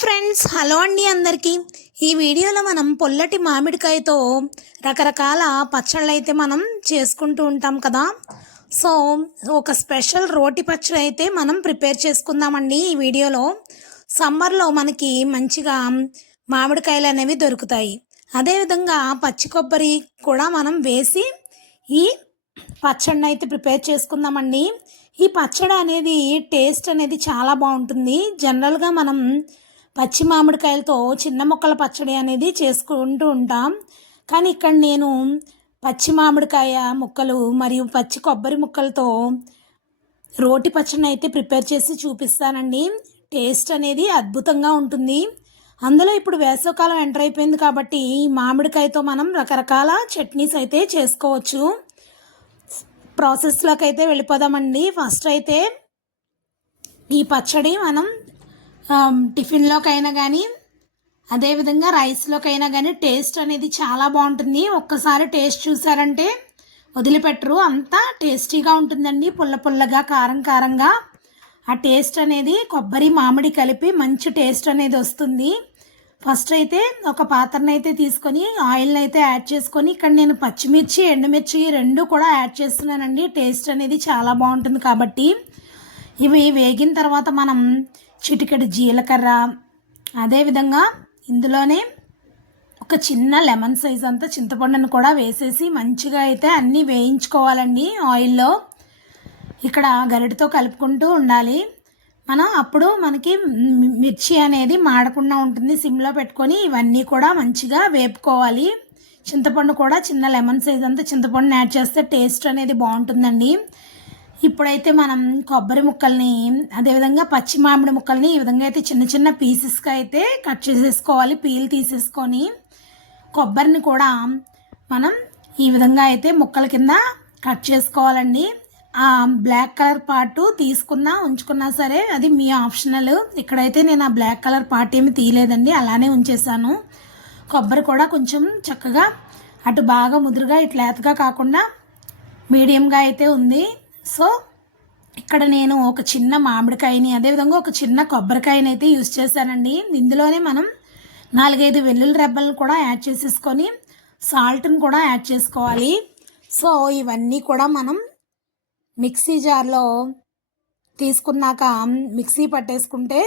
Friends hello అండి అందరికీ. ఈ వీడియోలో మనం పొల్లటి మామిడికాయతో రకరకాల పచ్చళ్ళు అయితే మనం చేసుకుంటూ ఉంటాం కదా. సో ఒక స్పెషల్ రోటి పచ్చడి అయితే మనం ప్రిపేర్ చేసుకుందామండి ఈ వీడియోలో. సమ్మర్లో మనకి మంచిగా మామిడికాయలు అనేవి దొరుకుతాయి. అదేవిధంగా పచ్చి కొబ్బరి కూడా మనం వేసి ఈ పచ్చడిని అయితే ప్రిపేర్ చేసుకుందామండి. ఈ పచ్చడి అనేది టేస్ట్ అనేది చాలా బాగుంటుంది. జనరల్గా మనం పచ్చి మామిడికాయలతో చిన్న ముక్కల పచ్చడి అనేది చేసుకుంటూ ఉంటాం. కానీ ఇక్కడ నేను పచ్చి మామిడికాయ ముక్కలు మరియు పచ్చి కొబ్బరి ముక్కలతో రోటి పచ్చడిని అయితే ప్రిపేర్ చేసి చూపిస్తానండి. టేస్ట్ అనేది అద్భుతంగా ఉంటుంది. అందులో ఇప్పుడు వేసవకాలం ఎంటర్ అయిపోయింది కాబట్టి ఈ మామిడికాయతో మనం రకరకాల చట్నీస్ అయితే చేసుకోవచ్చు. ప్రాసెస్లోకి అయితే వెళ్ళిపోదామండి. ఫస్ట్ అయితే ఈ పచ్చడి మనం టిఫిన్లోకైనా కానీ అదేవిధంగా రైస్లోకైనా కానీ టేస్ట్ అనేది చాలా బాగుంటుంది. ఒక్కసారి టేస్ట్ చూసారంటే వదిలిపెట్టరు. అంతా టేస్టీగా ఉంటుందండి. పుల్ల పుల్లగా కారం కారంగా. ఆ టేస్ట్ అనేది కొబ్బరి మామిడి కలిపి మంచి టేస్ట్ అనేది వస్తుంది. ఫస్ట్ అయితే ఒక పాత్రను అయితే తీసుకొని ఆయిల్ని అయితే యాడ్ చేసుకొని ఇక్కడ నేను పచ్చిమిర్చి ఎండుమిర్చి రెండు కూడా యాడ్ చేస్తున్నానండి. టేస్ట్ అనేది చాలా బాగుంటుంది కాబట్టి. ఇవి వేగిన తర్వాత మనం చిటికెడు జీలకర్ర. అదేవిధంగా ఇందులోనే ఒక చిన్న లెమన్ సైజ్ అంతా చింతపండును కూడా వేసేసి మంచిగా అయితే అన్నీ వేయించుకోవాలండి ఆయిల్లో. ఇక్కడ గరిటతో కలుపుకుంటూ ఉండాలి. మనం అప్పుడు మనకి మిర్చి అనేది మాడకుండా ఉంటుంది. సిమ్లో పెట్టుకొని ఇవన్నీ కూడా మంచిగా వేపుకోవాలి. చింతపండు కూడా చిన్న లెమన్ సైజ్ అంతా చింతపండుని యాడ్ చేస్తే టేస్ట్ అనేది బాగుంటుందండి. ఇప్పుడైతే మనం కొబ్బరి ముక్కల్ని అదేవిధంగా పచ్చి మామిడి ముక్కల్ని ఈ విధంగా అయితే చిన్న చిన్న పీసెస్గా అయితే కట్ చేసేసుకోవాలి పీల్ తీసేసుకొని. కొబ్బరిని కూడా మనం ఈ విధంగా అయితే ముక్కల కింద కట్ చేసుకోవాలండి. ఆ బ్లాక్ కలర్ పార్ట్ తీసుకున్నా ఉంచుకున్నా సరే అది మీ ఆప్షనల్ ఇక్కడైతే నేను ఆ బ్లాక్ కలర్ పార్ట్ ఏమి తీయలేదండి అలానే ఉంచేసాను. కొబ్బరి కూడా కొంచెం చక్కగా అటు బాగా ముదురుగా ఇటు లేతగా కాకుండా మీడియంగా అయితే ఉంది. సో ఇక్కడ నేను ఒక చిన్న మామిడికాయని అదేవిధంగా ఒక చిన్న కొబ్బరికాయని అయితే యూజ్ చేశానండి. ఇందులోనే మనం నాలుగైదు వెల్లుల్లి రెబ్బలను కూడా యాడ్ చేసేసుకొని సాల్ట్ని కూడా యాడ్ చేసుకోవాలి. సో ఇవన్నీ కూడా మనం మిక్సీ జార్లో తీసుకున్నాక మిక్సీ పట్టేసుకుంటే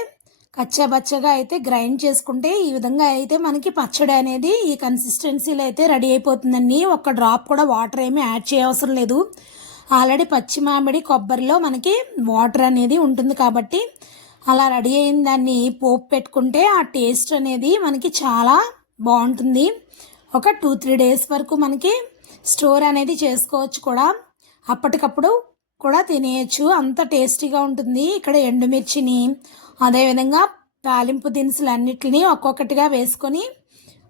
కచ్చాబచ్చగా అయితే గ్రైండ్ చేసుకుంటే ఈ విధంగా అయితే మనకి పచ్చడి అనేది ఈ కన్సిస్టెన్సీలో అయితే రెడీ అయిపోతుందండి. ఒక్క డ్రాప్ కూడా వాటర్ ఏమీ యాడ్ చేయవసరం లేదు. ఆల్రెడీ పచ్చి మామిడి కొబ్బరిలో మనకి వాటర్ అనేది ఉంటుంది కాబట్టి అలా రెడీ అయిన దాన్ని పోపు పెట్టుకుంటే ఆ టేస్ట్ అనేది మనకి చాలా బాగుంటుంది. ఒక టూ త్రీ డేస్ వరకు మనకి స్టోర్ అనేది చేసుకోవచ్చు కూడా. అప్పటికప్పుడు కూడా తినేయచ్చు. అంత టేస్టీగా ఉంటుంది. ఇక్కడ ఎండుమిర్చిని అదేవిధంగా తాలింపు దినుసులు అన్నిటిని ఒక్కొక్కటిగా వేసుకొని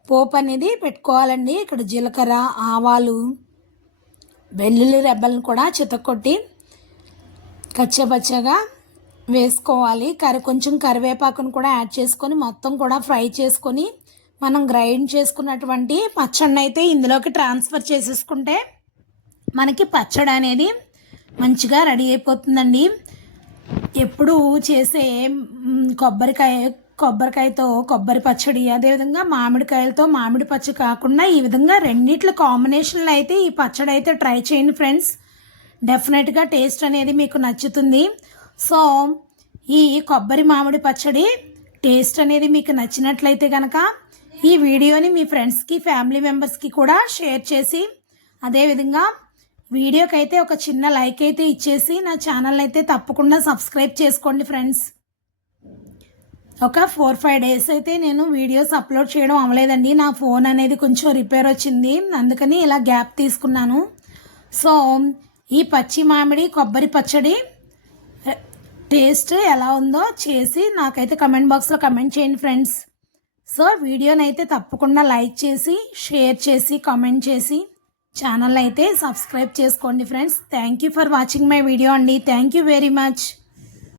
పోపు అనేది పెట్టుకోవాలండి. ఇక్కడ జీలకర్ర ఆవాలు వెల్లుల్లి రెబ్బలను కూడా చితకొట్టి కచ్చపచ్చగా వేసుకోవాలి. కరి కొంచెం కరివేపాకును కూడా యాడ్ చేసుకొని మొత్తం కూడా ఫ్రై చేసుకొని మనం గ్రైండ్ చేసుకున్నటువంటి పచ్చడిని అయితే ఇందులోకి ట్రాన్స్ఫర్ చేసేసుకుంటే మనకి పచ్చడి అనేది మంచిగా రెడీ అయిపోతుందండి. ఎప్పుడు చేసే కొబ్బరికాయ కొబ్బరికాయతో కొబ్బరి పచ్చడి అదేవిధంగా మామిడికాయలతో మామిడి పచ్చడి కాకుండా ఈ విధంగా రెండిట్ల కాంబినేషన్లో అయితే ఈ పచ్చడి అయితే ట్రై చేయండి ఫ్రెండ్స్ డెఫినెట్గా టేస్ట్ అనేది మీకు నచ్చుతుంది. సో ఈ కొబ్బరి మామిడి పచ్చడి టేస్ట్ అనేది మీకు నచ్చినట్లయితే కనుక ఈ వీడియోని మీ ఫ్రెండ్స్కి ఫ్యామిలీ మెంబర్స్కి కూడా షేర్ చేసి అదేవిధంగా వీడియోకి అయితే ఒక చిన్న లైక్ అయితే ఇచ్చేసి నా ఛానల్ అయితే తప్పకుండా సబ్స్క్రైబ్ చేసుకోండి ఫ్రెండ్స్ ఒక ఫోర్ ఫైవ్ డేస్ అయితే నేను వీడియోస్ అప్లోడ్ చేయడం అవ్వలేదండి. నా ఫోన్ అనేది కొంచెం రిపేర్ వచ్చింది. అందుకని ఇలా గ్యాప్ తీసుకున్నాను. సో ఈ పచ్చి మామిడి కొబ్బరి పచ్చడి టేస్ట్ ఎలా ఉందో చేసి నాకైతే కమెంట్ బాక్స్లో కమెంట్ చేయండి ఫ్రెండ్స్. సో వీడియోని అయితే తప్పకుండా లైక్ చేసి షేర్ చేసి కామెంట్ చేసి ఛానల్ అయితే సబ్స్క్రైబ్ చేసుకోండి friends. Thank you for watching my video అండి. Thank you very much.